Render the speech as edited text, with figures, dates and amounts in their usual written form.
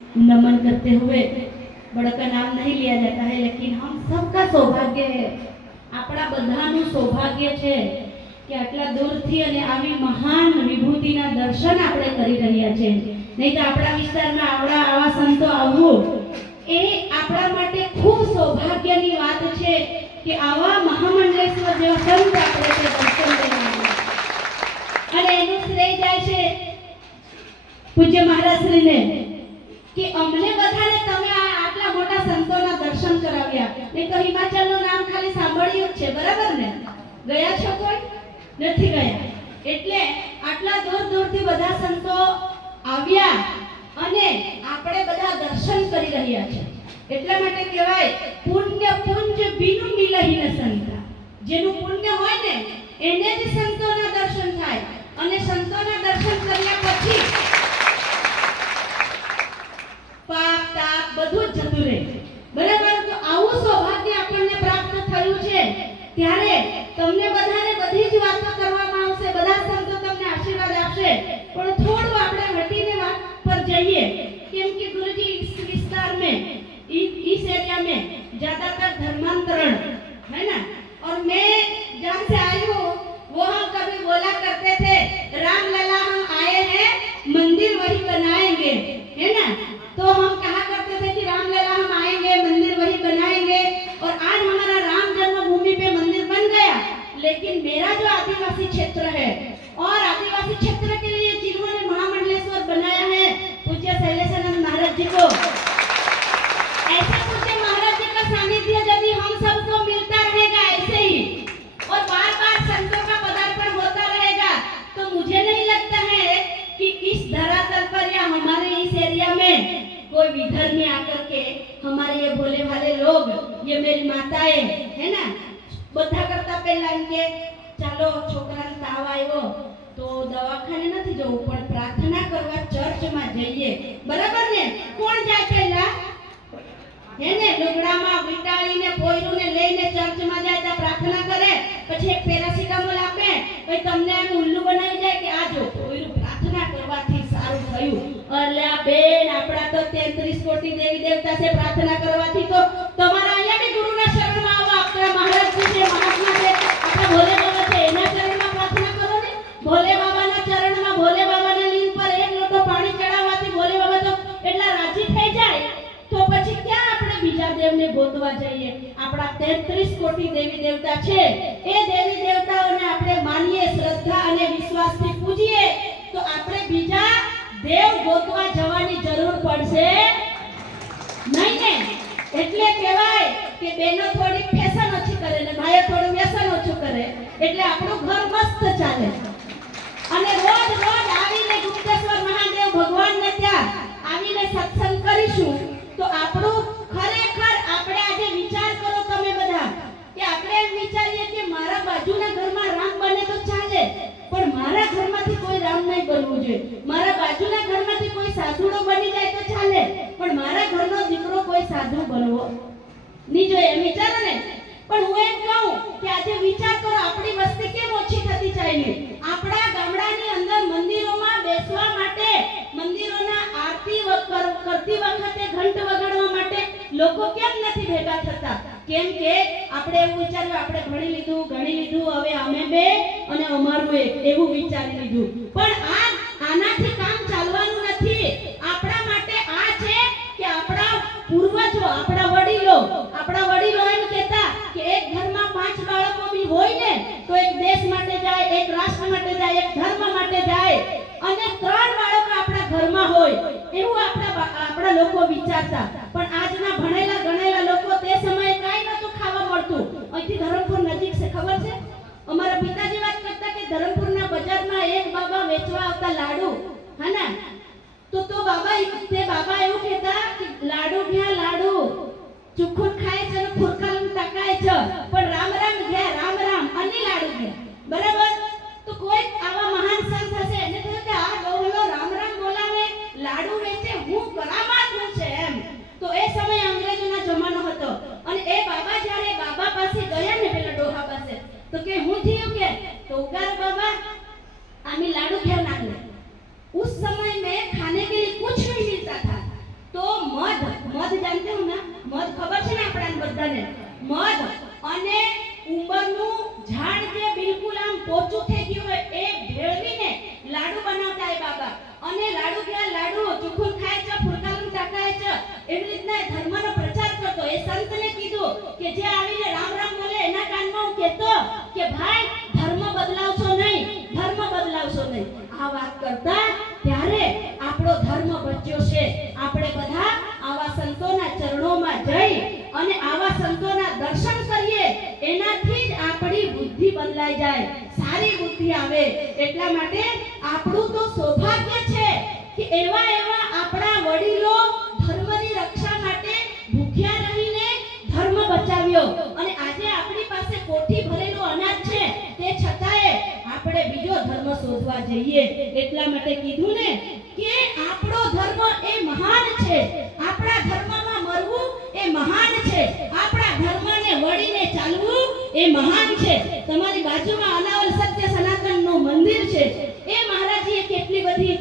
नमन करते हुए बड़ा का नाम नहीं लिया जाता है, लेकिन हम सबका सौभाग्य है, આપણા બધાનું સૌભાગ્ય છે કે આટલા દૂરથી અને આવી મહાન વિભૂતિના દર્શન આપણે કરી રહ્યા છે। નહીં તો આપણા વિસ્તારમાં આવા સંતો આવવું એ આપણા માટે ખૂબ સૌભાગ્યની વાત છે કે આવા મહામંડલેશ્વર જેવા સંત આપણે તે દર્શન કરવા અને એનું શ્રેય જાય છે પૂજ્ય મહારાજશ્રીને કે અમને બધાને તમે આટલા મોટા સંતોના દર્શન કરાવ્યા। નહીં તો હિમાચલનું નામ ખાલી સાંભળ્યું જ છે, બરાબર ને? ગયા છો કોઈ? નથી ગયા। એટલે આટલા દૂર દૂરથી બધા સંતો આવ્યા અને આપણે બધા દર્શન કરી રહ્યા છે। એટલા માટે કહેવાય પુણ્ય પુંજ બિનુ મિલહિ ન સંતા। જેનું પુણ્ય હોય ને એને જ સંતોના દર્શન થાય અને સંતોના દર્શન કર્યા પછી પાપ તાપ બધું જ જતું રહે, બરાબર? તો આવું સૌભાગ્ય આપણને પ્રાપ્ત થયું છે ત્યારે તમને બધાને બધી જ વાતો કરવામાં આવશે, બધા સંતો તમને આશીર્વાદ આપશે, પણ થોડું આપણે હટીને વાત પર જઈએ કેમ કે ગુરુજી इस विस्तार में इस एरिया में ज्यादातर धर्मांतरण है ना, और मैं जहाँ से आई हूँ वो हम कभी बोला करते थे राम लला हम आए हैं मंदिर वही बनाएंगे, है ना? तो हम कहा करते थे कि राम लला हम आएंगे मंदिर वही बनाएंगे, और आज हमारा राम जन्मभूमि पे मंदिर बन गया। लेकिन मेरा जो आदिवासी क्षेत्र है और आदिवासी क्षेत्र के लिए जिन्होंने महामंडलेश्वर बनाया है पूज्य शैलेशानंद महाराज जी को, ऐसे पूज्य महाराज जी का सानिध्य यदि हम सबको मिलता रहेगा ऐसे ही और बार बार संतों का पदार्पण होता रहेगा तो मुझे नहीं लगता है कि इस धरातल पर या हमारे इस एरिया में कोई विधर में आकर के हमारे ये भोले भाले लोग, ये मेरी माताएं है ना, બધા કરતા પહેલા એમ કે ચાલો છોકરાને તાવ આવ્યો તો દવાખાને નથી જવું પણ પ્રાર્થના કરવા ચર્ચમાં જઈએ, બરાબર ને? કોણ જાય પહેલા? હે ને, લુગડામાં વીટાળીને પોયરુંને લઈને ચર્ચમાં જાય તો પ્રાર્થના કરે, પછી એક પેરાસિટામોલ આપે, પછી તમને આમ ઉલ્લુ બનાવી જાય કે આ જો પોયરું પ્રાર્થના કરવાથી સારું થયું। અલ્યા બેન, આપણા તો 33 કોટી દેવી દેવતા છે, પ્રાર્થના કરવાથી તો તમારા અહીંયા બી ગુરુના શરણમાં આવો, આપણા મહારાજજી છે, મહાત્મા છે, આપણા ભોલે બાબા છે, એના ચરણમાં પ્રાર્થના કરો ને। ભોલે બાબાના ચરણમાં ભોલે બાબાના લિંગ પર એક લોટો પાણી ચડાવવાથી ભોલે બાબા તો એટલા રાજી થઈ જાય તો પછી ક્યાં આપણે બીજા દેવને ગોતવા જઈએ? આપણા 33 કોટી દેવી દેવતા છે, એ દેવી દેવતાઓને આપણે માનીએ, શ્રદ્ધા અને વિશ્વાસથી પૂજીએ તો આપણે બીજા દેવ ગોતવા જવાની જરૂર પડશે નહીં ને। એટલે કહેવાય કે બેનો થોડી ફેશન ઓછી કરે ને ભાઈઓ થોડું વ્યસન ઓછું કરે એટલે આપણું ઘર મસ્ત ચાલે। અને રોજ રોજ આવીને ગુપ્તેશ્વર મહાદેવ ભગવાનને ત્યાં આવીને સત્સંગ કરીશું તો આપણું ખરેખર આપણે આજે વિચાર કરો તમે બધા કે આપણે એમ વિચારીએ કે મારા બાજુના ઘરમાં રામ બને તો ચાલે, પણ મારા ઘરમાંથી કોઈ રામ નહીં બનવું જોઈએ, મારા બાજુના ઘરમાંથી કોઈ સાધુડો બની જાય તો ચાલે, પણ મારા ઘરનો દીકરો કોઈ સાધુ બનવો નહીં જોઈએ, એમ વિચારો ને। પણ હું એમ કહું કે આજે વિચાર કરો આપણી વસ્તી કેમ ઓછી થતી ચાલી? આપણા ગામડાની અંદર મંદિરોમાં બેસવા માટે, મંદિરોના આરતી કરતી વખતે ઘંટ વગાડવા માટે લોકો કેમ નથી ભેગા થતા? કેમ કે આપણે એવું વિચાર્યું આપણે ભણી લીધું હવે અમે બે અને અમારું એક એવું વિચારી લીધું, પણ આનાથી કામ ચાલવાનું નથી। આપણા માટે આ છે કે આપણા પૂર્વજો, આપણા વડીલો એમ કહેતા કે એક ઘરમાં 5 બાળકો બી હોય ને તો એક દેશ માટે જાય, એક રાષ્ટ્ર માટે જાય, એક ધર્મ માટે જાય, અને 3 બાળકો આપણા ઘરમાં હોય એવું આપણા લોકો વિચારતા। પણ આજના ભણેલા ગણેલા લોકો તે સમયે કાઈ નતું ખાવા મળતું। અહીંથી ધરમપુર નજીક છે, ખબર છે? અમારા પિતાજી વાત કરતા કે ધરમપુરના બજારમાં એક બાબા વેચવા આવતા લાડુ, હા ના, તો બાબા એવું કહેતા કે લાડુ ઘ્યા લાડુ ચુખું ખાય છે અને ફુરકાલું ટકાય છે, પણ રામ રામ ઘ્યા રામ રામ અને લાડુ ઘ્યા, બરાબર? તો કોઈ આવા મહાન સંત હશે એને કહે કે આ ડોહલો રામ રામ બોલાવે, લાડુ વેચે, હું કરામાં છું છે એમ। તો મધ જાણતે હો ના? મધ ખબર છે ને આપણાને બધાને? મધ અને ઉંબરનું ઝાડ જે બિલકુલ આમ પોચું થઈ ગયું હોય એ ભેળવીને લાડુ બનાવતા એ બાબા. અને લાડુ ક્યાં લાડુ ચુખું ખાય છે, ફુરકાલું ટાકાય છે, એવી રીતના એ ધર્મનો પ્રચાર કરતો. એ સંતને કીધું કે જે આવીને રામ રામ બોલે એના કાનમાં હું કહેતો કે ભાઈ ધર્મ બદલાવશો નહીં, ધર્મ બદલાવશો નહીં. આ વાત કરતા ત્યારે આપણો ધર્મ બચ્યો છે. આપણે બધા આવા સંતોના ચરણોમાં જઈ અને આવા સંતોના દર્શન કરીએ, એનાથી જ આપણી બુદ્ધિ બદલાઈ જાય, સારી બુદ્ધિ આવે. એટલા માટે આપણું તો સૌભાગ્ય છે કે એવા આપણા વડીલો ધર્મની રક્ષા માટે ભૂખ્યા રહીને ધર્મ બચાવ્યો. અને આજે આપણી પાસે કોઠી ભરેલું અનાજ છે, તે છતાંય આપણે બીજો ધર્મ શોધવા જઈએ. એટલા માટે કીધું ને કે આપણો ધર્મ એ મહાન છે. આપણા ધર્મમાં મરવું એ મહાન છે. આપણા ધર્મને વળીને ચાલવું એ મહાન છે. તમારી બાજુમાં અનાવલ સત્ય સનાતનનું મંદિર છે. એ મહારાજીએ કેટલી બધી